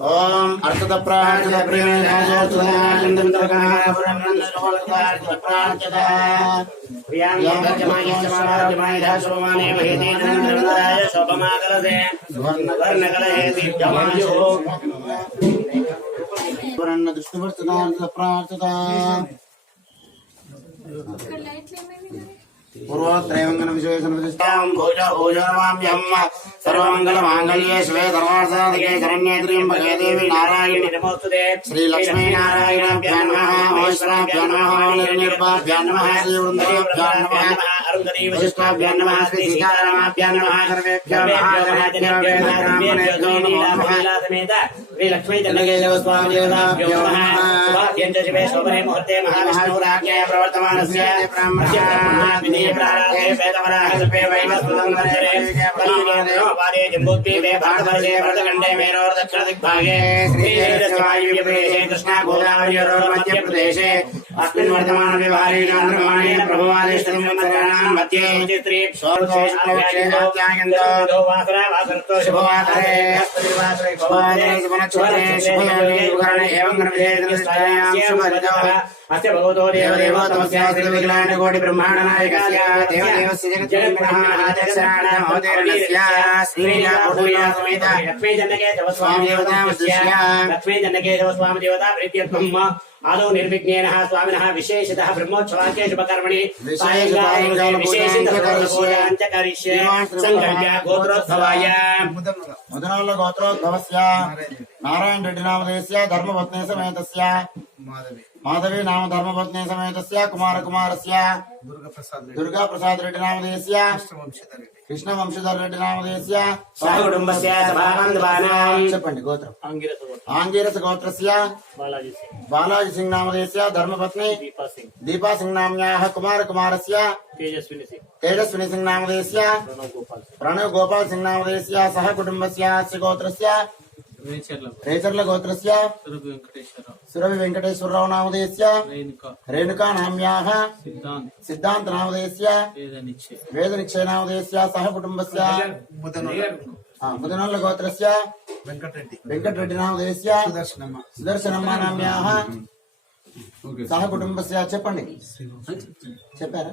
ओम अर्थ प्रार्थना पूर्वत्रैवंगन विशेषण प्रतिष्ठां भोजा भोजनमाम्यहं सर्वमंगलमांगल्ये शिवे सर्वार्थसाधके शरण्ये त्र्यंबके देवी नारायणी नमोस्तुते श्री लक्ष्मी नारायणाभ्यां नमः महेश्वराभ्यां नमः निर्निर्वाभ्यां नमः श्री वृन्दाभ्यां नमः अरुन्धती वशिष्ठाभ्यां नमः श्री सीतारामाभ्यां नमः सर्वेभ्यो नमः श्री लक्ष्मी चन्द्रकेशव स्वामी देवताभ्यो नमः स्वाद्यं च शिवे शोभने मुहूर्ते महाविष्णुराज्ञया प्रवर्तमानस्य ब्रह्मणे प्राणाते वेदवराहल्पे वैवस्वतंवरे कलियुगे जम्बूद्वीपे भारतवर्षे भरतखण्डे मेरोर् दक्षिणदिग्भागे श्रीवायुव्यप्रदेशे कृष्णा गोदावर्योर् मध्यप्रदेशे अस्मिन् वर्तमान व्यवहारे चन्द्रमाणेन प्रभवादिष्टसंवत्सराणां मध्ये चित्री षोडशोत्तरायणो वासरा वासरतो शुभवासरे अस्मिन् वासरे शुभनक्षत्रे शुभयोगे एवं निर्विधेयनिष्ठायां शुभरजः अस्य भगवतो देवदेवो तमस्यास्ति विकलाण्डकोटि ब्रह्माण्डनायकस्य देवदेवस्य जगज्जनकः आचार्यशरणमहोदयस्य श्रीला पुरुया समेत लक्ष्मी जन्नकेशव स्वामी देवतामस्य लक्ष्मी जन्नकेशव स्वामी देवता प्रीत्यर्थम् आदौ निर्विघ्नेन स्वामिनः विशेषतः ब्रह्मोत्सवाख्ये शुभकर्मणि विशेषतः करिष्ये संकल्प्य गोत्रोद्भवाय मुदनोल्ल गोत्रोद्भवस्य नारायण रेड्डी नामधेयस्य धर्मपत्नी समेतस्य माधवी नाम धर्मपत्नी समेतस्य कुमार कुमारस्य दुर्गा प्रसाद रेड्डी नामधेयस्य कृष्ण वंशधर रेड्डी नामधेयस्य सहकुटुम्बस्य सभाबान्धवानां చెప్పండి గోత్రం आंगीरस गोत्रस्य बालाजी सिंह नामधेयस्य धर्मपत्नी दीपा सिंह नाम्याः कुमार कुमारस्य तेजस्विनी सिंह नामधेयस्य प्रणव गोपाल सिंह नामधेयस्य सह कुटुम्बस्य गोत्रस्य रेचर्ल गोत्रस्य सुरभि वेंकटेश्वरराव नामधेयस्य रेणुका नाम्याः सिद्धांत नामधेयस्य वेदनिक्षय नामधेयस्य सह कुटुम्बस्य मुदनोल्ल गोत्रस्य वेंकटरेड्डी नामधेयस्य सुदर्शनम्मा नाम्याः सह कुटुंबस्य చెప్పండి చెప్పారా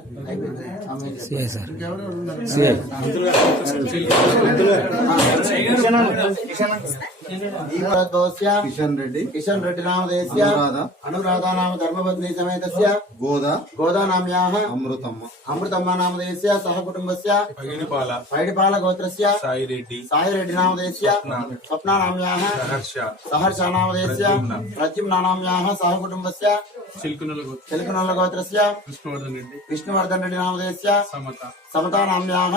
किशन रेड्डी नामधेयस्य अनुराधा नाम धर्मपत्नी समेतस्य गोदा नाम्याः अमृतम्मा नामधेयस्य सह कुटुंबस्य पैडिपाल गोत्रस्य साई रेड्डी नामधेयस्य स्वप्ना नाम्याः सहर्ष नामधेयस्य प्रद्युम्ना नाम्याः सह कुटुंबस्य चिलकुनल्ल गोत्रस्य विष्णुवर्धन रेड्डी नामधेयस्य समता नाम्याः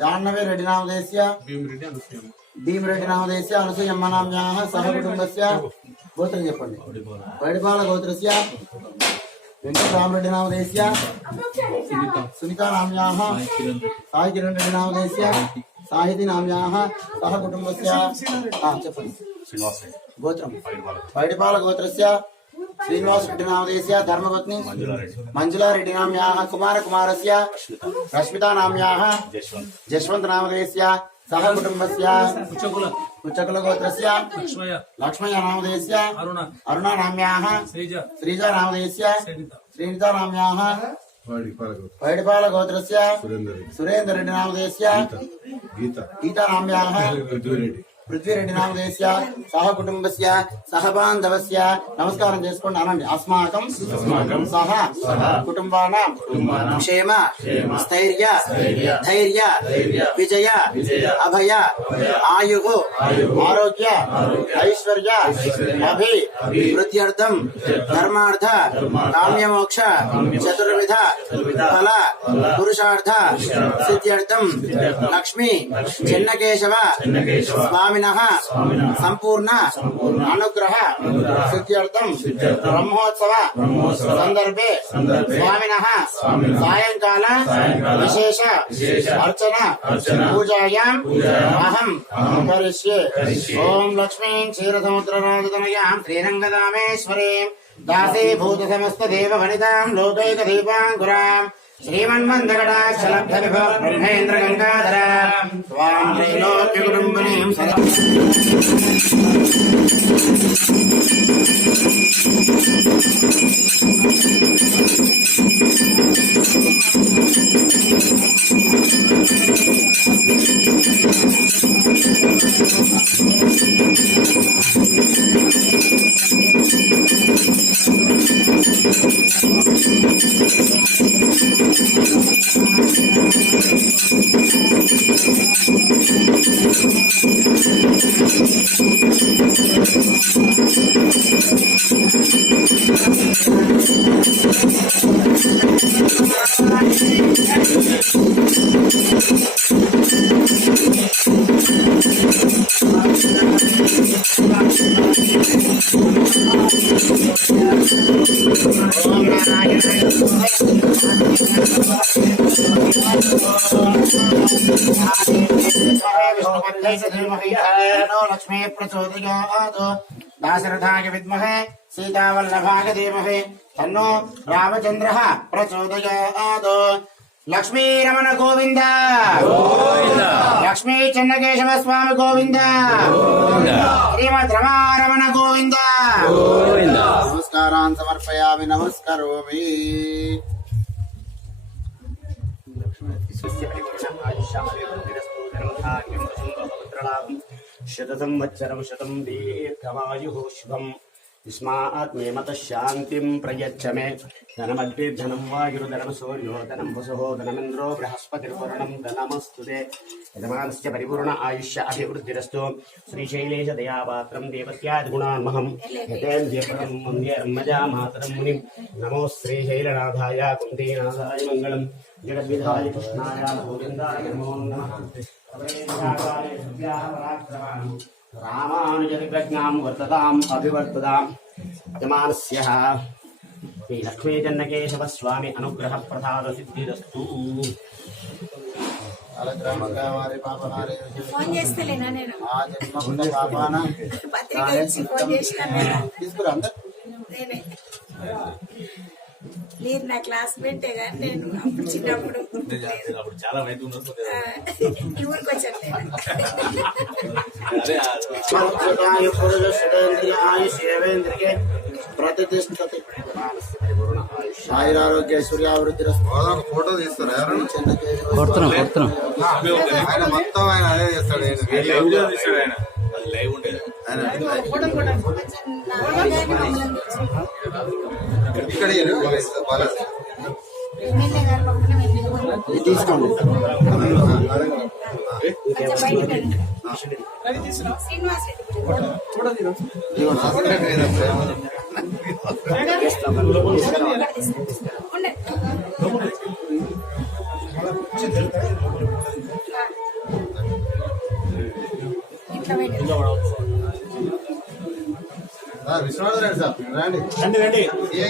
जाह्नवी रेड्डी नामधेयस्य भीम रेड्डी नामधेयस्य अनुसूयम्म नाम्याः सह कुटुंबस्य गोत्रं చెప్పండి వైడిపాల गोत्रस्य వెంకటరామ రెడ్డి నామధేయस्य సునీతా నామ్యాः సాయి కిరణ్ రెడ్డి నామధేయस्य సాహితి నామ్యాः సహ కుటుంబस्य చెప్పండి గోత్రం వైడిపాల गोत्रस्य श्रीनिवास रेड्डी नामधेयस्य धर्मपत्नी मंजुला रेड्डी नाम्याः कुमारकुमारस्य रश्मिता नाम्याः जशवंत नामधेयस्य सह कुटुंबस्य कुचकुलगोत्रस्य लक्ष्मय नामधेयस्य अरुणा नाम्याः श्रीजा नामधेयस्य श्रीनिता नाम्याः वैडपाल गोत्रस्य सुरेंद्र रेड्डी नामधेयस्य गीता नाम्याः पृथ्वीरेड्डी नामधेयस्य सह कुटुंबस्य सह बांधवस्य नमस्कारं చేసుకోండి అనండి अस्माकं सह कुटुंबानां क्षेम स्थैर्य धैर्य विजय अभय आयुः आरोग्य ऐश्वर्य अभिवृद्ध्यर्थं धर्मार्थ काम्यमोक्ष चतुर्विध फल पुरुषार्थ सिद्ध्यर्थं लक्ष्मी చెన్నకేశవ स्वामिनः संपूर्ण अनुग्रह सिद्ध्यर्थं ब्रह्मोत्सव संदर्भे स्वामिनः सायंकाल विशेष अर्चना पूजायां अहं करिष्ये। ओम लक्ष्मीं क्षीरसमुद्रराजतनयां श्रीरंगदामेश्वरीं दासीभूत समस्त देव वनितां लोकैक दीपांकुरां श्रीमन्मन्दकटाक्षलब्ध विभव ब्रह्मेन्द्र गंगाधरा स्वां त्रैलोक्य कुटुम्बिनीं सदा लक्ष्मी प्रचोदयात् दाशरथाय विद्महे सीतावल्लभाय धीमहि तन्नो रामचन्द्रः प्रचोदयात्। लक्ष्मी रमण गोविंद लक्ष्मी చెన్నకేశవ స్వామి గోవింద శ్రీమద్ రమారమణ గోవింద నమస్కారాన్ సమర్పయామి నమస్కరోమి। శత సంవత్సరం శతం దీర్ఘమాయు శుభం तस्मात् मे मतः शान्तिं प्रयच्छ मे धनमद्भिर्धनं वायुर्धनं सूर्यो धनं वसुः धनमिन्द्रो बृहस्पतिर्वरुणं धनमस्तुते यजमानस्य परिपूर्ण आयुष्य अभिवृद्धिरस्तु। श्रीशैलेश दयापात्रं देवत्यादिगुणान्महं यतेन्द्रियपरं वन्द्ये मजामातरं मुनिं नमो श्रीशैलनाथाय कुन्तीनाथाय मङ्गलं जगद्विधाय कृष्णाय गोविन्दाय नमो नमः। रामानुजनिप्रज्ञां वर्तताम् अभिवर्तताम् यजमानस्य श्री लक्ष्मी చెన్నకేశవ స్వామి అనుగ్రహ ప్రసాద సిద్ధిరస్తు। ఫోన్ చేస్తలేనా నేను మీరు నా క్లాస్మేట్ కానీ నేను అప్పుడు చిన్నప్పుడు చాలా ఊరికి వచ్చాను ప్రతిష్టతి ఆయురారోగ్య ఐశ్వర్యాభివృద్ధి ఫోటో తీస్తారా ఆయన మొత్తం ఆయన అదే చేస్తాడు లైవ్ ఉండేది ఇక్కడ తీసుకోండి శ్రీనివాస్ విశ్వనాథ్ రెడ్డి సార్ రండి రండి రండి సీఏ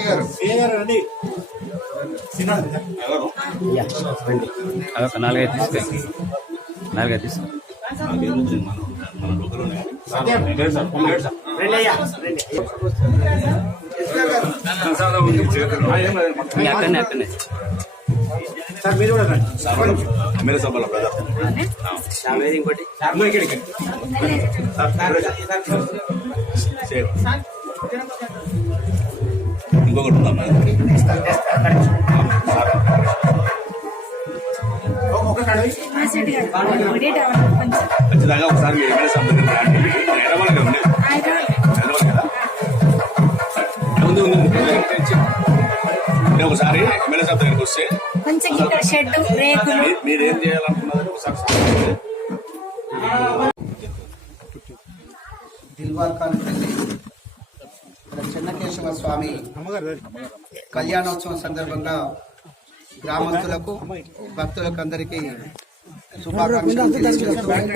గారు రండి అదొక నాలుగైదు తీసుకో నాలుగైదు తీసుకో సత్యం రండి అయ్యా రండి అక్కడనే అక్కడనే సార్ మీరు కూడా రండి. ఎమ్మెల్యే సభలో బ్రదర్ ఇంకోటి ఇంకొకటి ఉందమ్మా. ఖచ్చితంగా ఒకసారి మీరు ఎమ్మెల్యే సభ దగ్గర రండి. హైదరాబాద్ కదా ఉండేది. హైదరాబాద్ కదా ముందు ఒకసారి ఎమ్మెల్యే సభ దగ్గరికి వస్తే కొంచెం ఇక్కడ షెడ్ రేకులు మీరు ఏం చేయాలనుకున్నారు ఒకసారి దిల్వార్కాన్పల్లి చెన్నకేశవ స్వామి కళ్యాణోత్సవం సందర్భంగా గ్రామస్తులకు భక్తులకు అందరికీ శుభాకాంక్షలు తెలియజేస్తున్నాను.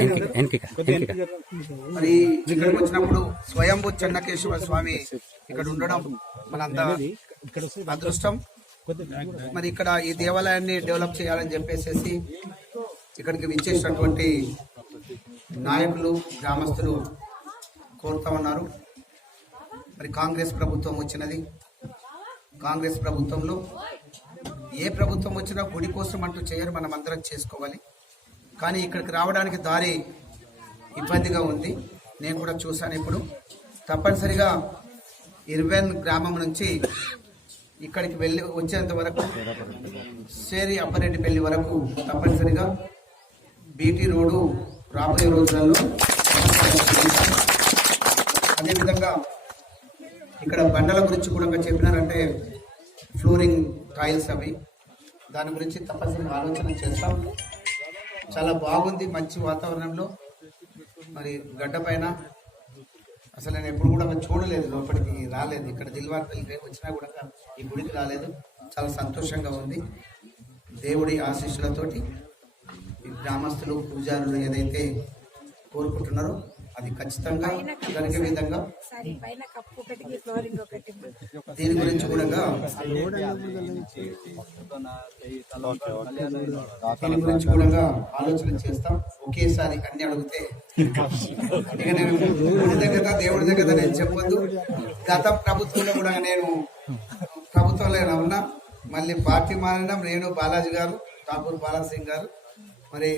మరి ఇక్కడికి వచ్చినప్పుడు స్వయంభూ చెన్నకేశవ స్వామి ఇక్కడ ఉండడం మనంత అదృష్టం. మరి ఇక్కడ ఈ దేవాలయాన్ని డెవలప్ చేయాలని చెప్పేసి ఇక్కడికి విచ్చేసినటువంటి నాయకులు గ్రామస్తులు కోరుతా ఉన్నారు. మరి కాంగ్రెస్ ప్రభుత్వం వచ్చినది. కాంగ్రెస్ ప్రభుత్వంలో ఏ ప్రభుత్వం వచ్చినా గుడి కోసం అంటూ చేయరు, మనం అందరం చేసుకోవాలి. కానీ ఇక్కడికి రావడానికి దారి ఇబ్బందిగా ఉంది. నేను కూడా చూశాను. ఇప్పుడు తప్పనిసరిగా ఇర్వెన్ గ్రామం నుంచి ఇక్కడికి వెళ్ళి వచ్చేంత వరకు సేరి అప్పారెడ్డిపల్లి వరకు తప్పనిసరిగా బీటీ రోడ్డు రాబోయే రోజులలో. అదేవిధంగా ఇక్కడ బండల గురించి కూడా చెప్పినారంటే ఫ్లోరింగ్ టైల్స్ అవి దాని గురించి తప్పనిసరిగా ఆలోచన చేస్తాం. చాలా బాగుంది, మంచి వాతావరణంలో. మరి గడ్డ పైన అసలు నేను ఎప్పుడు కూడా చూడలేదు, లోపలికి రాలేదు. ఇక్కడ దిల్వార్పల్లి వచ్చినా కూడా ఈ గుడికి రాలేదు. చాలా సంతోషంగా ఉంది. దేవుడి ఆశీస్సులతోటి ఈ గ్రామస్తులు పూజారులు ఏదైతే కోరుకుంటున్నారో అది ఖచ్చితంగా జరిగే విధంగా దీని గురించి కూడా ఆలోచన చేస్తాం. ఒకేసారి అన్ని అడిగితే ఇక నేను గుడి దగ్గర దేవుడి దగ్గర నేను చెప్పొద్దు. గత ప్రభుత్వంలో కూడా నేను ప్రభుత్వంలో ఉన్నా, మళ్ళీ పార్టీ మారినాం. నేను బాలాజీ గారు, ఠాకూర్ బాలాసింగ్ గారు. మరి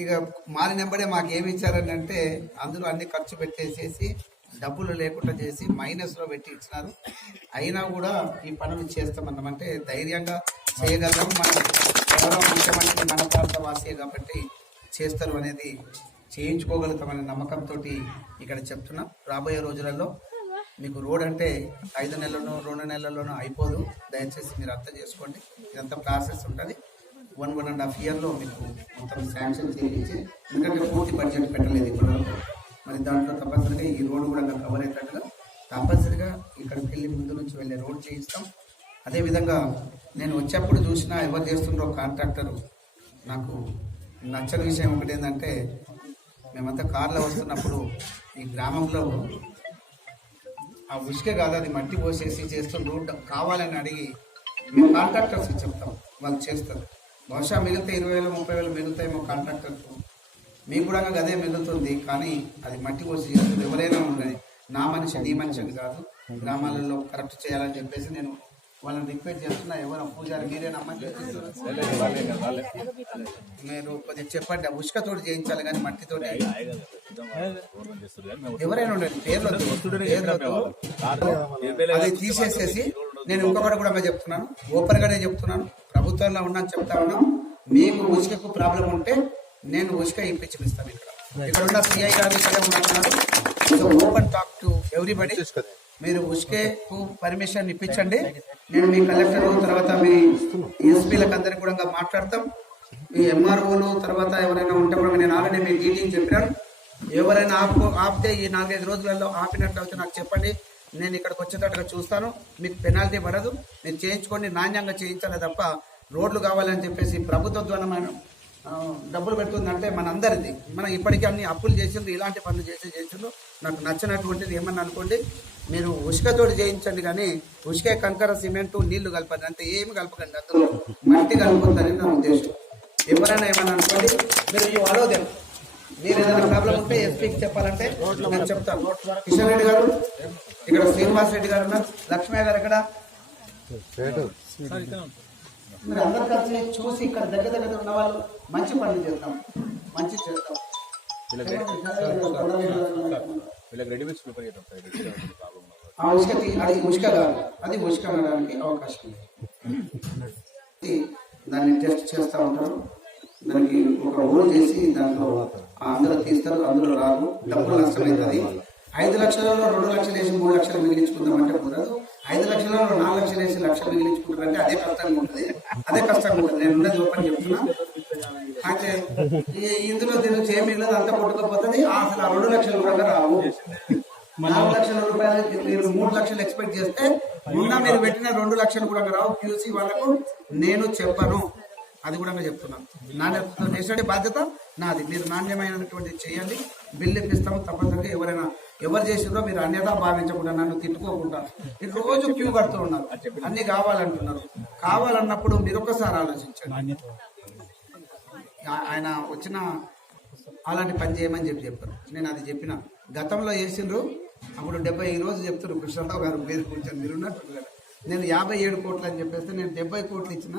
ఇక మారినప్పుడే మాకు ఏమి ఇచ్చారని అంటే అందులో అన్ని ఖర్చు పెట్టేసేసి డబ్బులు లేకుండా చేసి మైనస్లో పెట్టి ఇచ్చినారు. అయినా కూడా ఈ పనులు చేస్తామన్నాం. అంటే ధైర్యంగా చేయగలం. మనం ఎవరో ముఖ్యమంత్రి మన ప్రాంత వాసే కాబట్టి చేస్తారు అనేది చేయించుకోగలుగుతామనే నమ్మకంతో ఇక్కడ చెప్తున్నాం. రాబోయే రోజులలో మీకు రోడ్ అంటే 5 నెలల్లోనో 2 నెలల్లోనో అయిపోదు. దయచేసి మీరు అర్థం చేసుకోండి. ఇదంతా ప్రాసెస్ ఉంటుంది. 1.5 yearలో మీకు మొత్తం శాంక్షన్ చేయించి, ఎందుకంటే పూర్తి బడ్జెట్ పెట్టలేదు ఇప్పుడు. మరి దాంట్లో తప్పనిసరిగా ఈ రోడ్డు కూడా కవర్ అయ్యేటట్టుగా తప్పనిసరిగా ఇక్కడికి వెళ్ళి ముందు నుంచి వెళ్ళే రోడ్ చేయిస్తాం. అదేవిధంగా నేను వచ్చేప్పుడు చూసినా ఎవరు చేస్తుండ్రో కాంట్రాక్టరు నాకు నచ్చని విషయం ఒకటి ఏంటంటే, మేమంతా కార్లో వస్తున్నప్పుడు ఈ గ్రామంలో ఆ ఉసుకే కాదు అది మట్టి పోసేసి చేస్తున్న రోడ్డు కావాలని అడిగి మేము కాంట్రాక్టర్స్ చెప్తాం, వాళ్ళు చేస్తారు. బహుశా మిగిలితే 20,000 30,000 మిగులుతాయేమో కాంట్రాక్టర్కు. మీకు కూడా అదే మిగులుతుంది. కానీ అది మట్టి పోసి చేస్తుంది. ఎవరైనా ఉండని, నా మనిషి నీ మనిషి అని కాదు, గ్రామాలలో కరెక్ట్ చేయాలని చెప్పేసి నేను వాళ్ళని రిక్వెస్ట్ చేస్తున్నా. ఎవరో పూజారి మీరేనమ్మా మీరు కొద్దిగా చెప్పండి. ఆ ఉష్కతోటి చేయించాలి కానీ మట్టితోటి ఎవరైనా ఉండండి. అది తీసేసేసి నేను ఇంకొకటి కూడా చెప్తున్నాను, ఓపెన్ గానే చెప్తున్నాను. ప్రభుత్వంలో ఉన్నాను చెప్తా ఉన్నాం. మీకు ఉసుకకు ప్రాబ్లం ఉంటే నేను ఉసుక ఇప్పించిస్తాను. ఇక్కడ ఉన్న సిఐ గారు ఇక్కడే ఉన్నారు. So open talk to everybody. మీరు ఉసుకేకు పర్మిషన్ ఇప్పించండి. నేను మీ కలెక్టర్ తర్వాత మీ ఎస్పీలకు అందరికి కూడా మాట్లాడతాం. మీ ఎంఆర్ఓలు తర్వాత ఎవరైనా ఉంటే కూడా నేను ఆల్రెడీ మీ డీటీని చెప్పాను. ఎవరైనా ఆపితే ఈ 4-5 రోజులలో ఆపినట్లయితే నాకు చెప్పండి. నేను ఇక్కడికి వచ్చేటట్టుగా చూస్తాను. మీకు పెనాల్టీ పడదు. నేను చేయించుకొని నాణ్యంగా చేయించాలి తప్ప రోడ్లు కావాలని చెప్పేసి ప్రభుత్వం ద్వారా మనం డబ్బులు పెడుతుందంటే మనందరిది. మనం ఇప్పటికీ అన్ని అప్పులు చేసిండ్రు, ఇలాంటి పనులు చేసిండ్రు. నాకు నచ్చినటువంటిది ఏమన్నా అనుకోండి, మీరు ఉసుకతోటి చేయించండి. కానీ ఉసుకే కంకర సిమెంటు నీళ్లు కలపండి, అంతే. ఏమి కలపకండి, అందులో మట్టి కలుపుతారని నా ఉద్దేశం. ఎవరైనా ఏమన్నా అనుకోండి, మీరు అలవదేం మీరు ఏదైనా ప్రాబ్లం ఉంటే ఎస్పీకి చెప్పాలంటే నేను చెప్తాను. కిషన్ రెడ్డి గారు ఇక్కడ, శ్రీనివాస్ రెడ్డి గారు ఉన్నారు, లక్ష్మయ్య గారు ఎక్కడ? మీరు అందరు కలిసి చూసి ఇక్కడ దగ్గర దగ్గర ఉన్న వాళ్ళు మంచి పనులు చేస్తాం, మంచి చేస్తాం. ఆ ఉష్క అది ఉష్క అనడానికి అవకాశం ఉంది. దాన్ని టెస్ట్ చేస్తూ ఉంటారు. దానికి ఒక హోల్ చేసి దాంట్లో అందులో తీస్తారు, అందులో రాదు, డబ్బులు నష్టమవుతుంది. 5 లక్షలలో 2 లక్షలు వేసి 3 లక్షలు మిగిలించుకుందామంటే కుదరదు. 5 లక్షలలో 4 లక్షలు వేసి 1 లక్ష మిగిలించుకుంటారంటే అదే కష్టంగా ఉంటుంది. నేను ఉన్నది ఓపెన్ చెప్తున్నా. అయితే ఇందులో దీని నుంచి ఏమి మిగలదు, అంతా కొట్టుకోపోతుంది. అసలు 2 లక్షల కూడా రావు. 4 లక్షల రూపాయలు మీరు 3 లక్షలు ఎక్స్పెక్ట్ చేస్తే మొన్న మీరు పెట్టిన 2 లక్షలు కూడా రావు. క్యూసీ వాళ్ళకు నేను చెప్పను, అది కూడా నేను చెప్తున్నాను. నాణ్యతతో చేసే బాధ్యత నాది. మీరు నాణ్యమైనటువంటి చేయండి, బిల్లు ఇప్పిస్తాము తప్పనిసరిగా. ఎవరు చేసిందో మీరు అన్యదా భావించకుండా, నన్ను తిట్టుకోకుండా. మీరు రోజు క్యూ కడుతూ ఉన్నారు, అన్ని కావాలంటున్నారు. కావాలన్నప్పుడు మీరు ఒక్కసారి ఆలోచించండి. ఆయన వచ్చిన అలాంటి పని చేయమని చెప్పారు. నేను అది చెప్పిన. గతంలో చేసిండ్రు, అప్పుడు 70. ఈ రోజు చెప్తున్నారు కృష్ణరావు గారు మీరు కూర్చొని మీరున్నట్టు. నేను 57 కోట్లు అని చెప్పేస్తే నేను 70 కోట్లు ఇచ్చిన.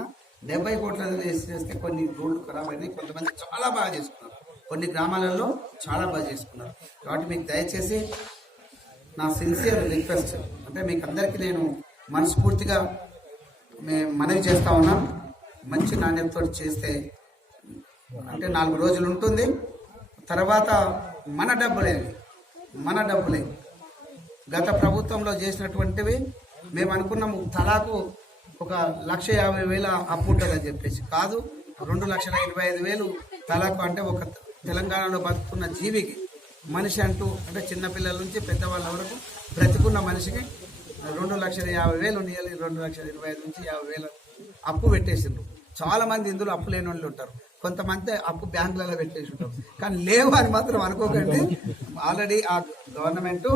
70 కోట్ల చేస్తే కొన్ని రోడ్లు ఖరాబ్ అయినాయి. కొంతమంది చాలా బాగా చేసుకున్నారు, కొన్ని గ్రామాలలో చాలా బాగా చేసుకున్నారు. కాబట్టి మీకు దయచేసి నా సిన్సియర్ రిక్వెస్ట్ అంటే మీకు అందరికీ నేను మనస్ఫూర్తిగా మనవి చేస్తా ఉన్నాను. మంచి నాణ్యతతో చేస్తే అంటే 4 రోజులు ఉంటుంది. తర్వాత మన డబ్బులే గత ప్రభుత్వంలో చేసినటువంటివి మేము అనుకున్నాము. తలాకు 1,50,000 అప్పు ఉంటుందని చెప్పేసి కాదు, 2,25,000 తలాకు. అంటే ఒక తెలంగాణలో బతుకున్న జీవికి, మనిషి అంటూ అంటే చిన్నపిల్లల నుంచి పెద్దవాళ్ళ వరకు బ్రతికున్న మనిషికి 2,50,000 నియర్లీ 2,25,000 నుంచి 50,000 అప్పు పెట్టేసిండ్రు. చాలా మంది ఇందులో అప్పు లేని వాళ్ళు ఉంటారు. కొంతమంది అప్పు బ్యాంకులలో పెట్టేసి ఉంటారు. కానీ లేవు అని మాత్రం అనుకోకండి. ఆల్రెడీ ఆ గవర్నమెంట్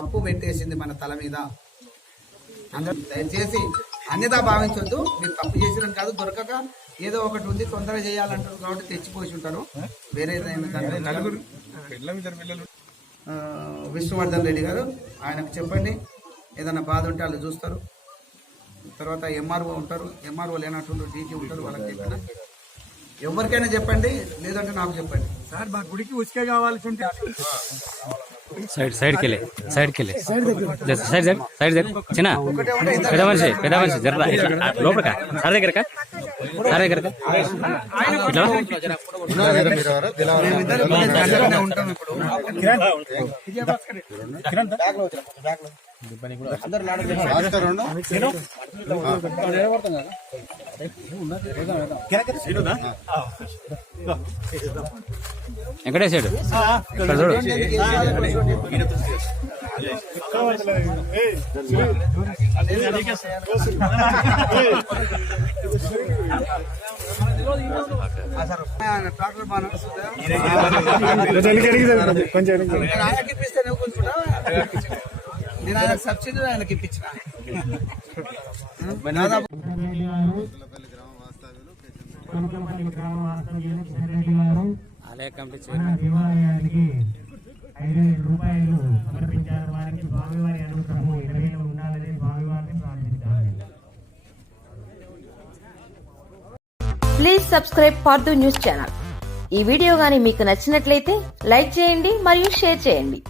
అప్పు పెట్టేసింది మన తల మీద. అందరూ దయచేసి అన్యదా భావించొద్దు. మీరు తప్పు చేసినా కాదు, దొరకక ఏదో ఒకటి ఉంది తొందరగా చేయాలంటారు కాబట్టి తెచ్చిపోసి ఉంటారు. వేరే విష్ణువర్ధన్ రెడ్డి గారు, ఆయనకు చెప్పండి. ఏదైనా బాధ ఉంటే వాళ్ళు చూస్తారు. తర్వాత ఎంఆర్ఓ ఉంటారు, ఎంఆర్ఓ లేనట్టు డీటీ ఉంటారు, వాళ్ళకి చెప్పిన ఎవరికైనా చెప్పండి, లేదంటే నాకు చెప్పండి. సార్ మా గుడికి ఉసుకే కావాల్సి ఉంటే సైడ్ కెళ్ళి చిన్న పెద్ద మనిషి జర లోపల సార్ దగ్గర ఉంటాం. ఇప్పుడు వెంకటేశ్వరుడు చూడు. ట్రాక్టర్ బాగా ఇప్పిస్తే నువ్వు కూర్చుంటా. నేను ఆయన సబ్సిడీ ఆయనకి ఇప్పించిన. ఆలయ కమిటీ దేవాలయానికి 5,000 రూపాయలు సమర్పించారు. వారికి స్వామివారి అనుగ్రహం ఎక్కడైనా ఉండాలని స్వామివారిని ప్రార్థించాలి. Please subscribe for the news channel. ఈ వీడియో గాని మీకు నచ్చినట్లయితే లైక్ చేయండి మరియు షేర్ చేయండి.